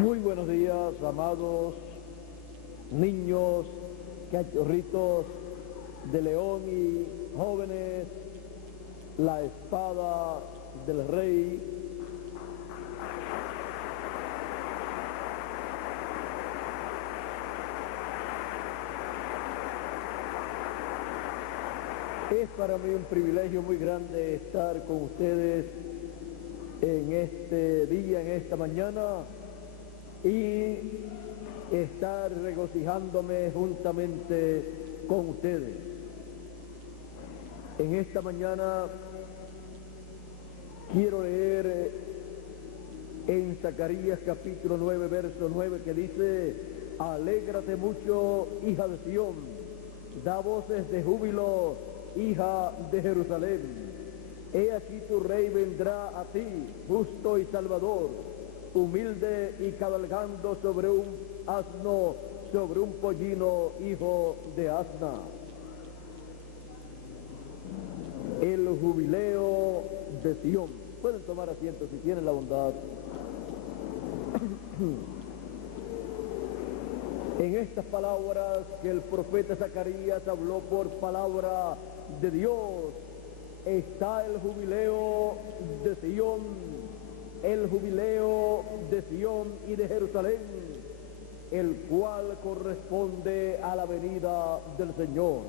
Muy buenos días, amados niños, cachorritos de león y jóvenes, la espada del rey. Es para mí un privilegio muy grande estar con ustedes en este día, en esta mañana, y estar regocijándome juntamente con ustedes. En esta mañana quiero leer en Zacarías capítulo 9, verso 9, que dice: alégrate mucho, hija de Sión, da voces de júbilo, hija de Jerusalén. He aquí tu rey vendrá a ti, justo y salvador, humilde y cabalgando sobre un asno, sobre un pollino, hijo de asna. El jubileo de Sión. Pueden tomar asiento si tienen la bondad. En estas palabras que el profeta Zacarías habló por palabra de Dios, está el jubileo de Sión, el jubileo de Sión y de Jerusalén, el cual corresponde a la venida del Señor,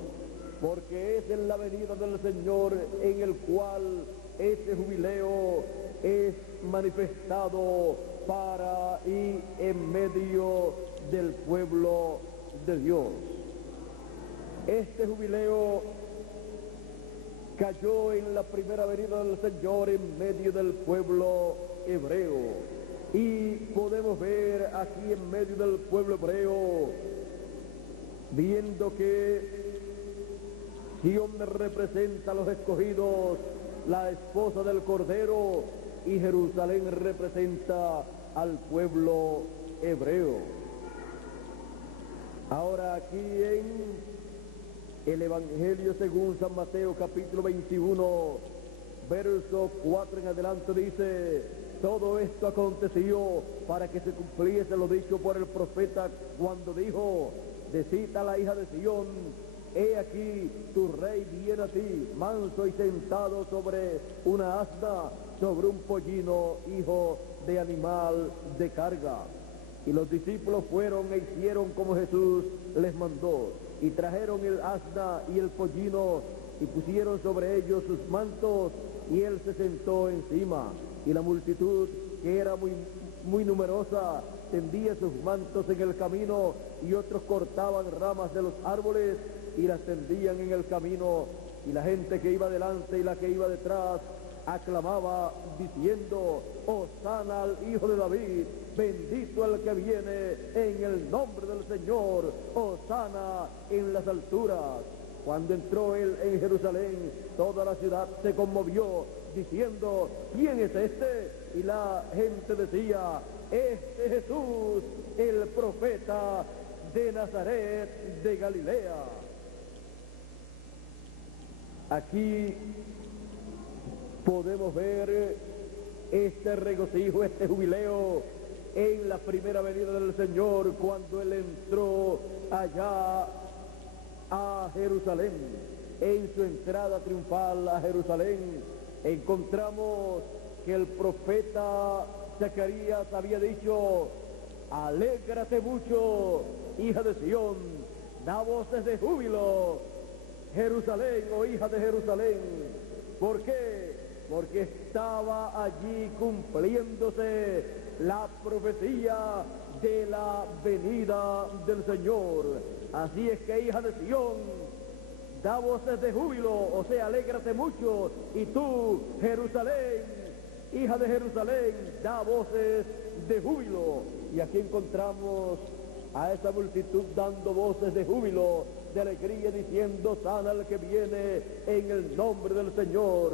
porque es en la venida del Señor en el cual ese jubileo es manifestado para y en medio del pueblo de Dios. Este jubileo cayó en la primera venida del Señor en medio del pueblo hebreo, y podemos ver aquí en medio del pueblo hebreo, viendo que Sión representa a los escogidos, la esposa del Cordero, y Jerusalén representa al pueblo hebreo. Ahora aquí en el Evangelio según San Mateo capítulo 21, verso 4 en adelante, dice: todo esto aconteció para que se cumpliese lo dicho por el profeta cuando dijo: decid a la hija de Sión, he aquí tu rey viene a ti, manso y sentado sobre una asna, sobre un pollino, hijo de animal de carga. Y los discípulos fueron e hicieron como Jesús les mandó, y trajeron el asna y el pollino, y pusieron sobre ellos sus mantos, y él se sentó encima. Y la multitud, que era muy numerosa, tendía sus mantos en el camino, y otros cortaban ramas de los árboles y las tendían en el camino. Y la gente que iba delante y la que iba detrás aclamaba diciendo: Hosana al Hijo de David, bendito el que viene en el nombre del Señor, Hosana en las alturas. Cuando entró él en Jerusalén, toda la ciudad se conmovió, diciendo: ¿quién es este? Y la gente decía: este Jesús, el profeta de Nazaret de Galilea. Aquí podemos ver este regocijo, este jubileo en la primera venida del Señor, cuando él entró allá a Jerusalén. En su entrada triunfal a Jerusalén encontramos que el profeta Zacarías había dicho: alégrate mucho, hija de Sión, da voces de júbilo, Jerusalén, o hija de Jerusalén. ¿Por qué? Porque estaba allí cumpliéndose la profecía de la venida del Señor. Así es que, hija de Sión, da voces de júbilo, o sea, alégrate mucho. Y tú, Jerusalén, hija de Jerusalén, da voces de júbilo. Y aquí encontramos a esa multitud dando voces de júbilo, de alegría, diciendo: sana el que viene en el nombre del Señor.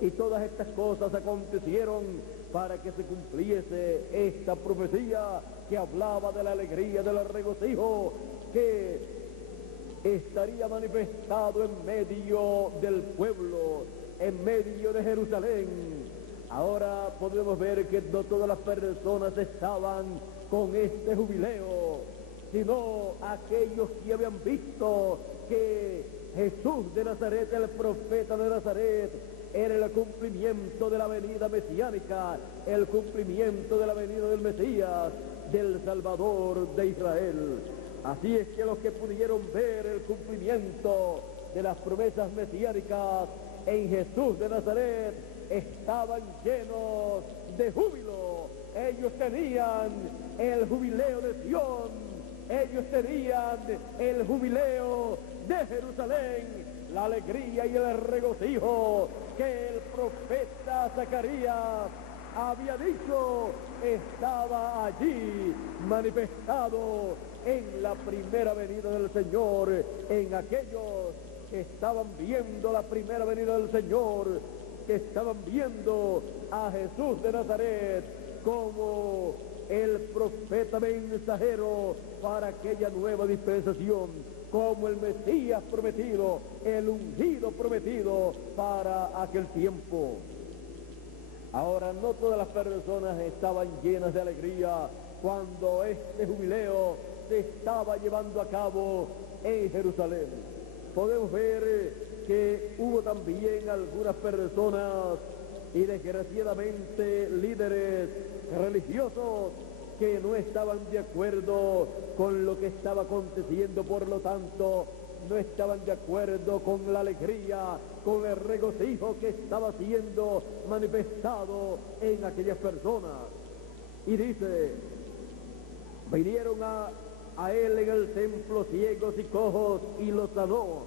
Y todas estas cosas acontecieron para que se cumpliese esta profecía que hablaba de la alegría, del regocijo que estaría manifestado en medio del pueblo, en medio de Jerusalén. Ahora podemos ver que no todas las personas estaban con este jubileo, sino aquellos que habían visto que Jesús de Nazaret, el profeta de Nazaret, era el cumplimiento de la venida mesiánica, el cumplimiento de la venida del Mesías, del Salvador de Israel. Así es que los que pudieron ver el cumplimiento de las promesas mesiánicas en Jesús de Nazaret estaban llenos de júbilo. Ellos tenían el jubileo de Sión, ellos tenían el jubileo de Jerusalén, la alegría y el regocijo que el profeta Zacarías había dicho estaba allí manifestado en la primera venida del Señor, en aquellos que estaban viendo la primera venida del Señor, que estaban viendo a Jesús de Nazaret como el profeta mensajero para aquella nueva dispensación, como el Mesías prometido, el ungido prometido para aquel tiempo. Ahora, no todas las personas estaban llenas de alegría cuando este jubileo se estaba llevando a cabo en Jerusalén. Podemos ver que hubo también algunas personas y desgraciadamente líderes religiosos que no estaban de acuerdo con lo que estaba aconteciendo, por lo tanto no estaban de acuerdo con la alegría, con el regocijo que estaba siendo manifestado en aquellas personas. Y dice, vinieron a él en el templo ciegos y cojos y los sanó,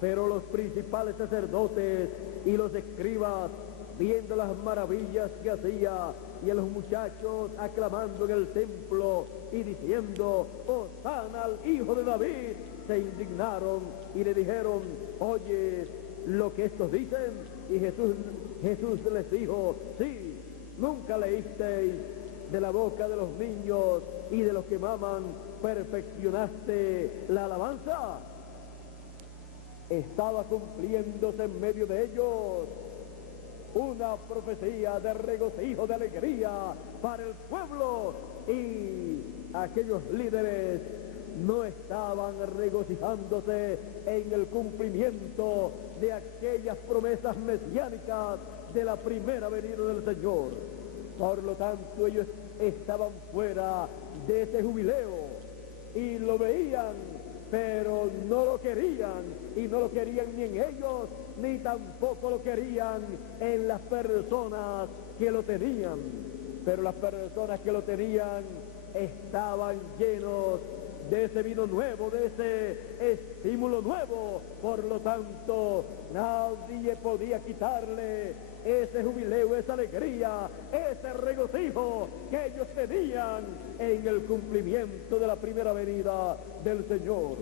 pero los principales sacerdotes y los escribas, viendo las maravillas que hacía, y a los muchachos aclamando en el templo y diciendo, Hosana al Hijo de David, se indignaron y le dijeron, oye lo que estos dicen. Y Jesús les dijo, sí, nunca leísteis de la boca de los niños y de los que maman, perfeccionaste la alabanza. Estaba cumpliéndose en medio de ellos una profecía de regocijo, de alegría para el pueblo, y aquellos líderes no estaban regocijándose en el cumplimiento de aquellas promesas mesiánicas de la primera venida del Señor. Por lo tanto, ellos estaban fuera de ese jubileo y lo veían, pero no lo querían, y no lo querían ni en ellos, ni tampoco lo querían en las personas que lo tenían. Pero las personas que lo tenían estaban llenos de ese vino nuevo, de ese estímulo nuevo. Por lo tanto, nadie podía quitarle ese jubileo, esa alegría, ese regocijo que ellos tenían en el cumplimiento de la primera venida del Señor.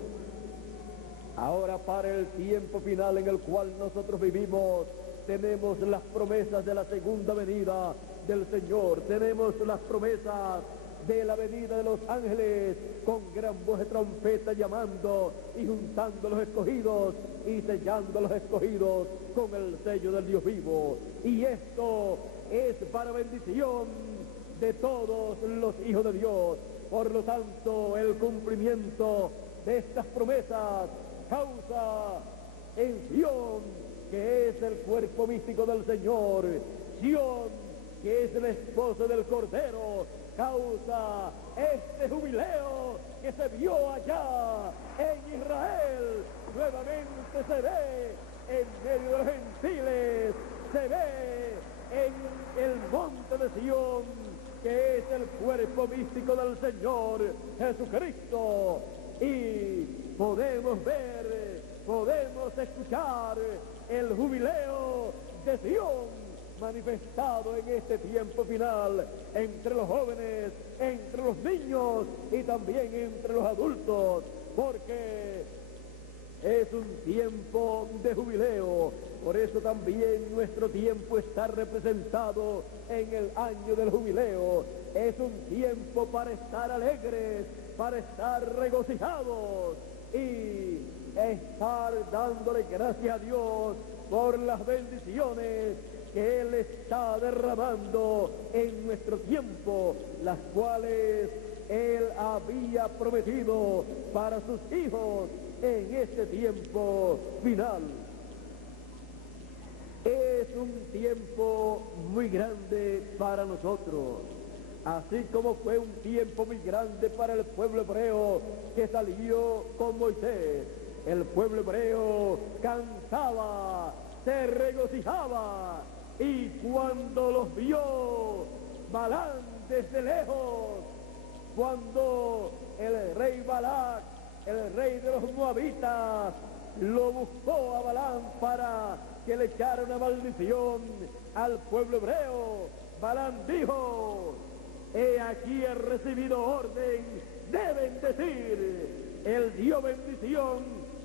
Ahora, para el tiempo final en el cual nosotros vivimos, tenemos las promesas de la segunda venida del Señor, tenemos las promesas de la venida de los ángeles con gran voz de trompeta, llamando y juntando a los escogidos y sellando a los escogidos con el sello del Dios vivo. Y esto es para bendición de todos los hijos de Dios. Por lo tanto, el cumplimiento de estas promesas causa en Sión, que es el cuerpo místico del Señor, Sión, que es el esposo del Cordero, causa este jubileo que se vio allá en Israel. Nuevamente se ve en medio de los gentiles, se ve en el monte de Sión, que es el cuerpo místico del Señor Jesucristo, y podemos ver, podemos escuchar el jubileo de Sión manifestado en este tiempo final entre los jóvenes, entre los niños y también entre los adultos, porque es un tiempo de jubileo. Por eso también nuestro tiempo está representado en el año del jubileo. Es un tiempo para estar alegres, para estar regocijados y estar dándole gracias a Dios por las bendiciones que Él está derramando en nuestro tiempo, las cuales Él había prometido para sus hijos en este tiempo final. Es un tiempo muy grande para nosotros, así como fue un tiempo muy grande para el pueblo hebreo que salió con Moisés. El pueblo hebreo cantaba, se regocijaba, y cuando los vio Balaam desde lejos, cuando el rey Balac, el rey de los moabitas, lo buscó a Balaam para que le echara una maldición al pueblo hebreo, Balaam dijo: he aquí he recibido orden de bendecir. Él dio bendición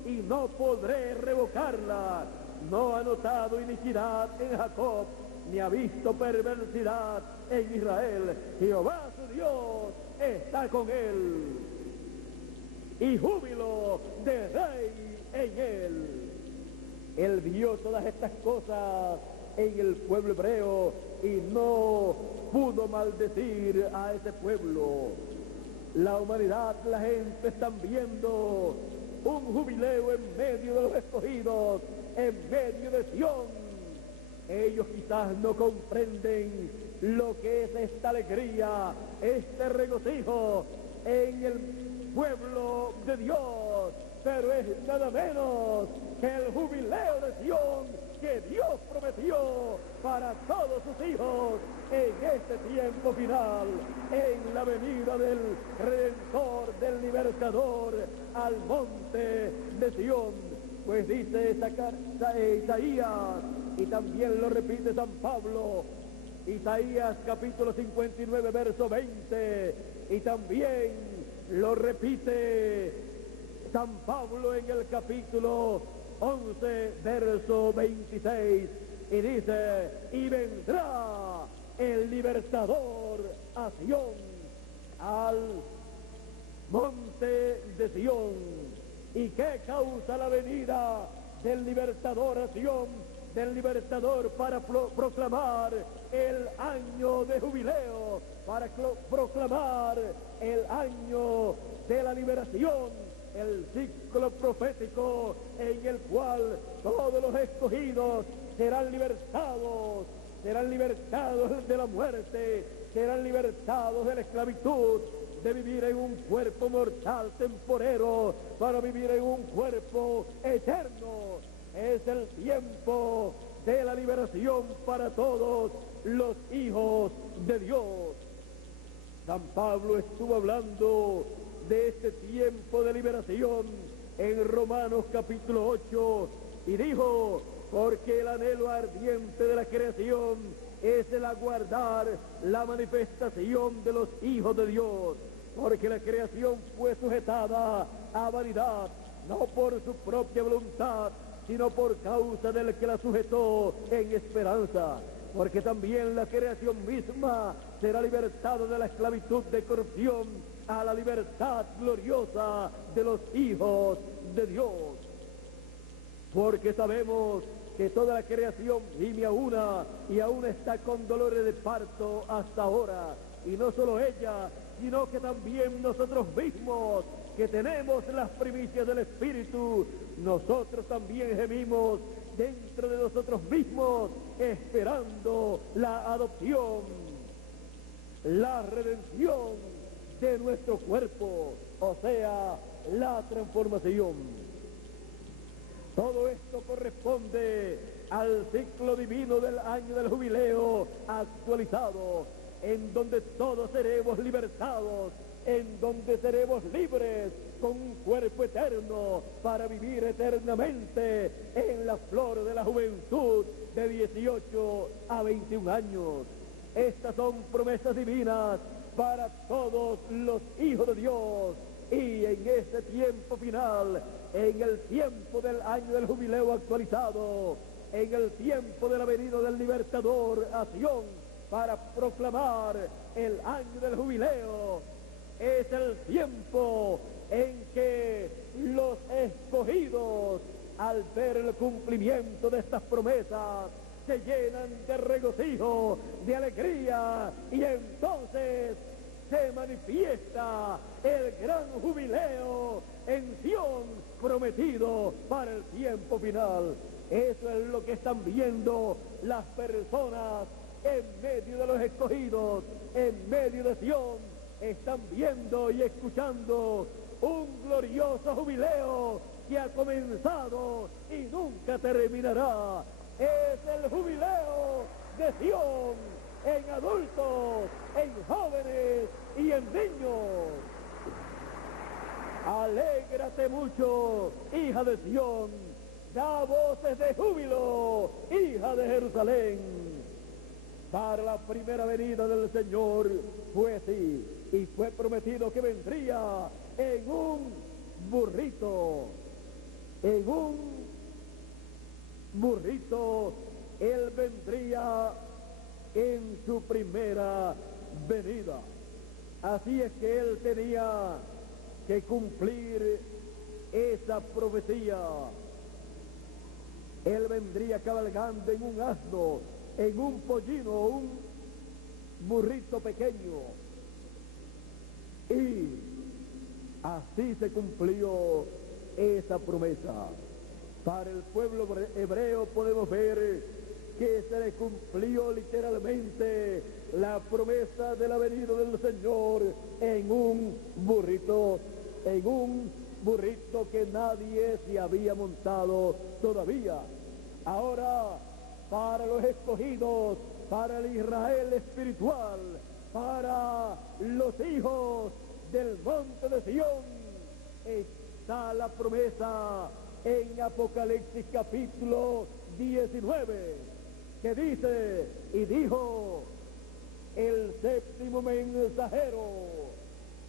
y no podré revocarla. No ha notado iniquidad en Jacob, ni ha visto perversidad en Israel. Jehová su Dios está con él, y júbilo de rey en él. Él vio todas estas cosas en el pueblo hebreo y no pudo maldecir a ese pueblo. La humanidad, la gente están viendo un jubileo en medio de los escogidos, en medio de Sión. Ellos quizás no comprenden lo que es esta alegría, este regocijo en el pueblo de Dios, pero es nada menos que el jubileo de Sión que Dios prometió para todos sus hijos en este tiempo final, en la venida del Redentor, del Libertador, al monte de Sión. Pues dice Isaías, y también lo repite San Pablo, Isaías capítulo 59, verso 20, y también lo repite San Pablo en el capítulo 11, verso 26, y dice: y vendrá el libertador a Sión, al monte de Sión. ¿Y qué causa la venida del libertador a Sión? Del libertador para proclamar el año de jubileo, para proclamar el año de la liberación, el ciclo profético en el cual todos los escogidos serán libertados de la muerte, serán libertados de la esclavitud, de vivir en un cuerpo mortal temporero para vivir en un cuerpo eterno. Es el tiempo de la liberación para todos los hijos de Dios. San Pablo estuvo hablando de este tiempo de liberación en Romanos capítulo 8 y dijo: porque el anhelo ardiente de la creación es el aguardar la manifestación de los hijos de Dios, porque la creación fue sujetada a vanidad, no por su propia voluntad, sino por causa del que la sujetó en esperanza. Porque también la creación misma será libertada de la esclavitud de corrupción a la libertad gloriosa de los hijos de Dios. Porque sabemos que toda la creación gime a una y aún está con dolores de parto hasta ahora. Y no solo ella, sino que también nosotros mismos, que tenemos las primicias del Espíritu, nosotros también gemimos dentro de nosotros mismos, esperando la adopción, la redención de nuestro cuerpo, o sea, la transformación. Todo esto corresponde al ciclo divino del año del jubileo actualizado, en donde todos seremos libertados, en donde seremos libres con un cuerpo eterno para vivir eternamente en la flor de la juventud de 18 a 21 años. Estas son promesas divinas para todos los hijos de Dios, y en este tiempo final, en el tiempo del año del jubileo actualizado, en el tiempo de la venida del libertador a Sión para proclamar el año del jubileo, es el tiempo en que los escogidos, al ver el cumplimiento de estas promesas, se llenan de regocijo, de alegría, y entonces se manifiesta el gran jubileo en Sión prometido para el tiempo final. Eso es lo que están viendo las personas en medio de los escogidos, en medio de Sión. Están viendo y escuchando un glorioso jubileo que ha comenzado y nunca terminará. Es el jubileo de Sión en adultos, en jóvenes y en niños. Alégrate mucho, hija de Sión, da voces de júbilo, hija de Jerusalén. Para la primera venida del Señor fue así, y fue prometido que vendría en un burrito, Él vendría en su primera venida. Así es que Él tenía que cumplir esa profecía. Él vendría cabalgando en un asno, en un pollino, un burrito pequeño. Y así se cumplió esa promesa. Para el pueblo hebreo podemos ver que se le cumplió literalmente la promesa de la venida del Señor en un burrito que nadie se había montado todavía. Ahora, para los escogidos, para el Israel espiritual, para los hijos del monte de Sión, está la promesa en Apocalipsis capítulo 19, que dice: y dijo el séptimo mensajero,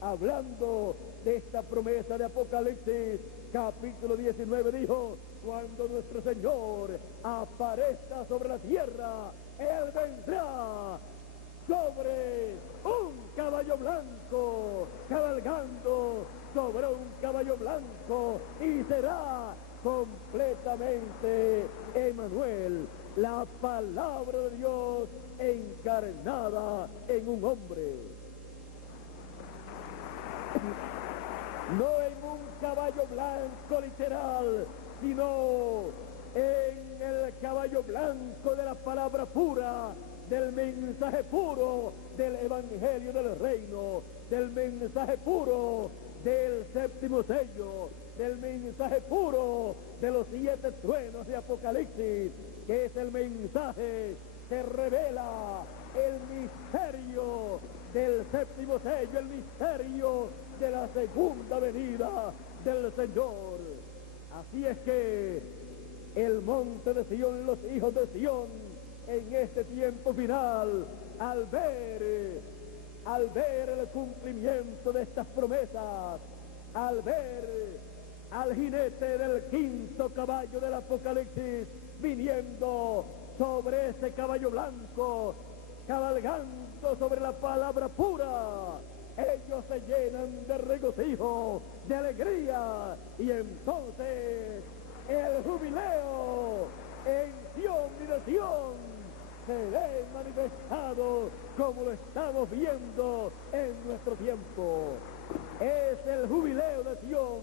hablando de esta promesa de Apocalipsis capítulo 19, dijo: cuando nuestro Señor aparezca sobre la tierra, Él vendrá sobre un caballo blanco, cabalgando sobre un caballo blanco, y será completamente Emmanuel, la palabra de Dios encarnada en un hombre. No en un caballo blanco literal, sino en el caballo blanco de la palabra pura, del mensaje puro del evangelio del reino, del mensaje puro del séptimo sello, del mensaje puro de los 7 truenos de Apocalipsis, que es el mensaje que revela el misterio del séptimo sello, el misterio de la segunda venida del Señor. Así es que el monte de Sión, los hijos de Sión, en este tiempo final, al ver el cumplimiento de estas promesas, al ver al jinete del 5.º caballo del Apocalipsis viniendo sobre ese caballo blanco, cabalgando sobre la palabra pura, ellos se llenan de regocijo, de alegría, y entonces el jubileo en Sión y de Sión se ve manifestado como lo estamos viendo en nuestro tiempo. Es el jubileo de Sión.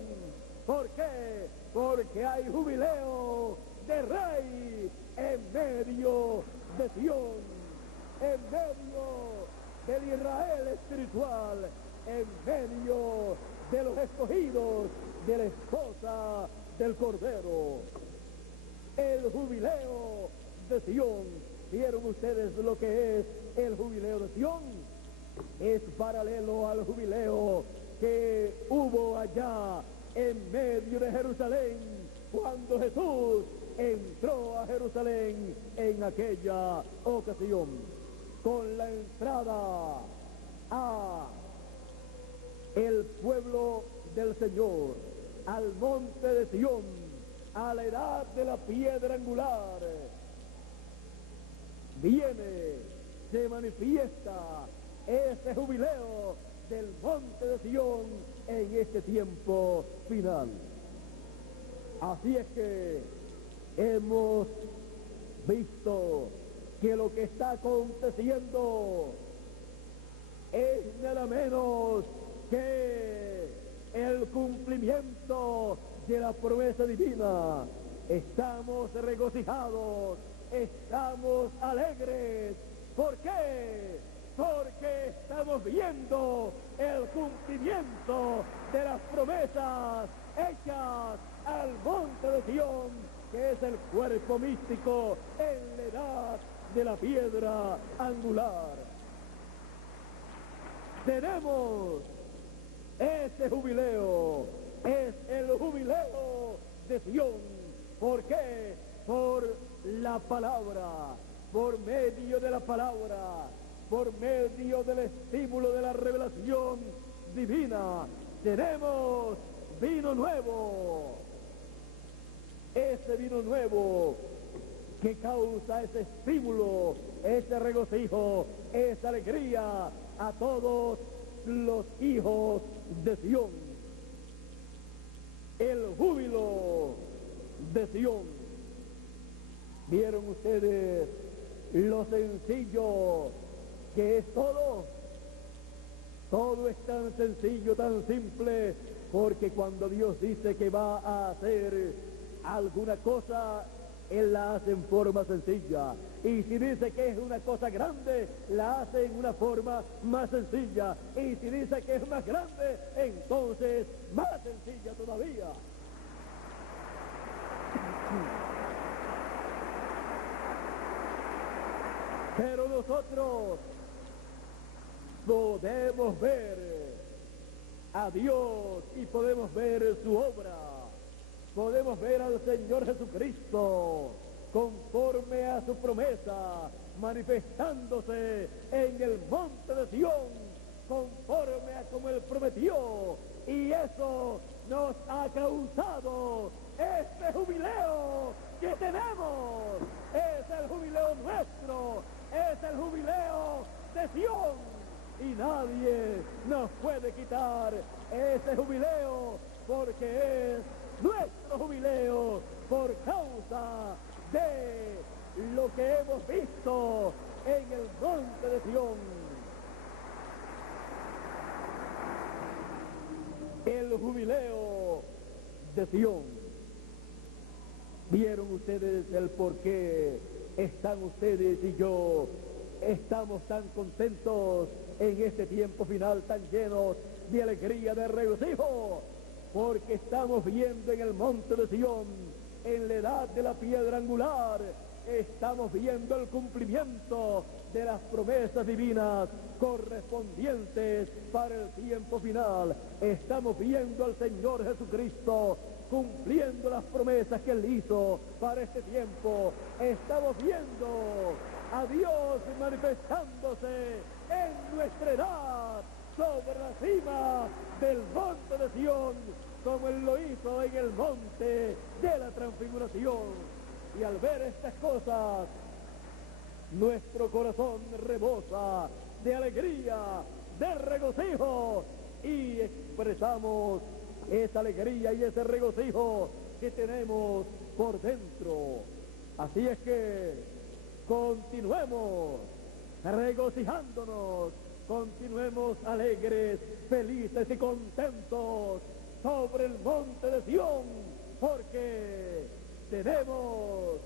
¿Por qué? Porque hay jubileo de Rey en medio de Sión, en medio del Israel espiritual, en medio de los escogidos de la esposa del Cordero. El jubileo de Sión. ¿Vieron ustedes lo que es el jubileo de Sión? Es paralelo al jubileo que hubo allá en medio de Jerusalén, cuando Jesús entró a Jerusalén en aquella ocasión, con la entrada a el pueblo del Señor, al monte de Sión, a la edad de la piedra angular. Viene, se manifiesta ese jubileo del monte de Sión en este tiempo final. Así es que hemos visto que lo que está aconteciendo es nada menos que el cumplimiento de la promesa divina. Estamos regocijados, estamos alegres. ¿Por qué? Porque estamos viendo el cumplimiento de las promesas hechas al monte de Sión, que es el cuerpo místico en la edad de la piedra angular. Tenemos este jubileo, es el jubileo de Sión. ¿Por qué? Por la palabra, por medio de la palabra, por medio del estímulo de la revelación divina, tenemos vino nuevo. Ese vino nuevo que causa ese estímulo, ese regocijo, esa alegría a todos los hijos de Sión. El júbilo de Sión. ¿Vieron ustedes lo sencillo que es todo? Todo es tan sencillo, tan simple, porque cuando Dios dice que va a hacer alguna cosa, Él la hace en forma sencilla. Y si dice que es una cosa grande, la hace en una forma más sencilla. Y si dice que es más grande, entonces más sencilla todavía. Pero nosotros podemos ver a Dios y podemos ver su obra. Podemos ver al Señor Jesucristo conforme a su promesa, manifestándose en el monte de Sión, conforme a como Él prometió. Y eso nos ha causado este jubileo que tenemos. Es el jubileo nuestro, es el jubileo de Sión. Y nadie nos puede quitar ese jubileo, porque es nuestro jubileo por causa de lo que hemos visto en el monte de Sión. El jubileo de Sión. ¿Vieron ustedes el por qué están ustedes y yo estamos tan contentos en este tiempo final, tan llenos de alegría, de regocijo? Porque estamos viendo en el monte de Sión, en la edad de la piedra angular, estamos viendo el cumplimiento de las promesas divinas correspondientes para el tiempo final. Estamos viendo al Señor Jesucristo cumpliendo las promesas que Él hizo para este tiempo. Estamos viendo a Dios manifestándose en nuestra edad sobre la cima del monte de Sión, como Él lo hizo en el monte de la transfiguración. Y al ver estas cosas, nuestro corazón rebosa de alegría, de regocijo, y expresamos esa alegría y ese regocijo que tenemos por dentro. Así es que continuemos regocijándonos, continuemos alegres, felices y contentos sobre el monte de Sión, porque tenemos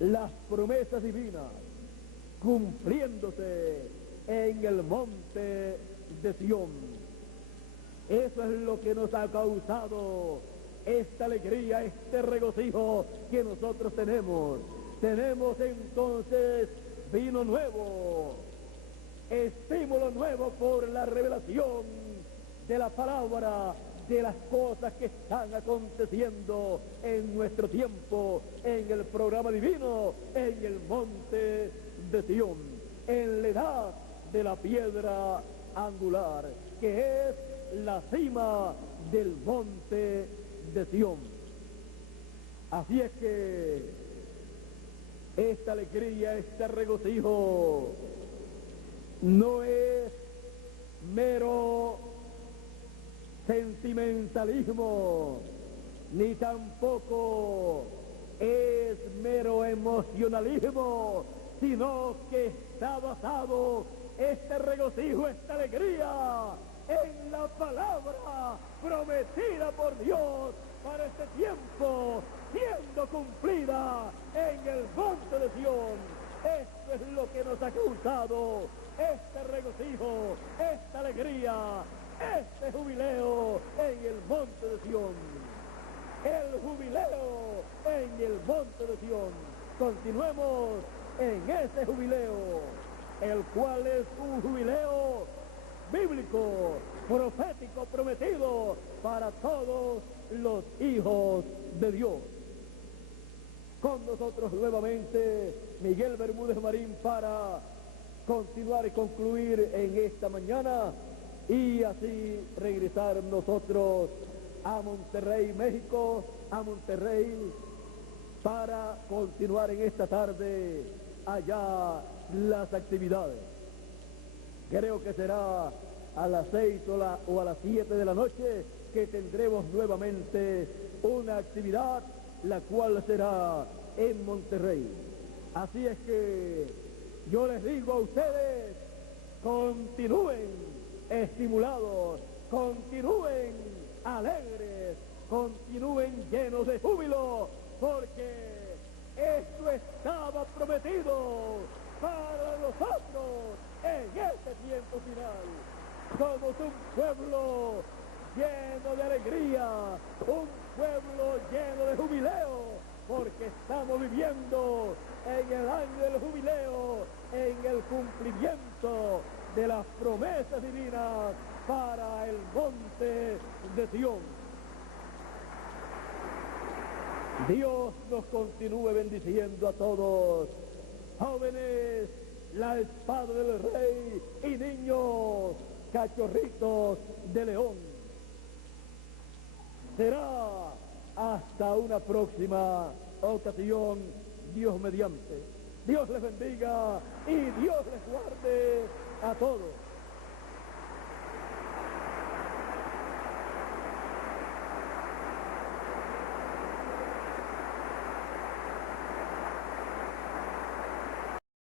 las promesas divinas cumpliéndose en el monte de Sión. Eso es lo que nos ha causado esta alegría, este regocijo que nosotros tenemos. Tenemos entonces vino nuevo, estímulo nuevo por la revelación de la palabra, de las cosas que están aconteciendo en nuestro tiempo, en el programa divino, en el monte de Sión, en la edad de la piedra angular, que es la cima del monte de Sión. Así es que esta alegría, este regocijo, no es mero sentimentalismo, ni tampoco es mero emocionalismo, sino que está basado este regocijo, esta alegría en la palabra prometida por Dios para este tiempo, siendo cumplida en el monte de Sión. Esto es lo que nos ha causado este regocijo, esta alegría, este jubileo en el monte de Sión. El jubileo en el monte de Sión. Continuemos en ese jubileo, el cual es un jubileo bíblico, profético, prometido para todos los hijos de Dios. Con nosotros nuevamente Miguel Bermúdez Marín para continuar y concluir en esta mañana y así regresar nosotros a Monterrey, México, a Monterrey, para continuar en esta tarde allá las actividades. Creo que será a las 6 o a las 7 de la noche que tendremos nuevamente una actividad, la cual será en Monterrey. Así es que yo les digo a ustedes, continúen estimulados, continúen alegres, continúen llenos de júbilo, porque esto estaba prometido para nosotros en este tiempo final. Somos un pueblo lleno de alegría, un pueblo lleno de jubileo, porque estamos viviendo en el año del jubileo, en el cumplimiento de las promesas divinas para el monte de Sión. Dios nos continúe bendiciendo a todos. Jóvenes, la espada del rey, y niños, cachorritos de león. Será hasta una próxima ocasión, Dios mediante. Dios les bendiga y Dios les guarde a todos.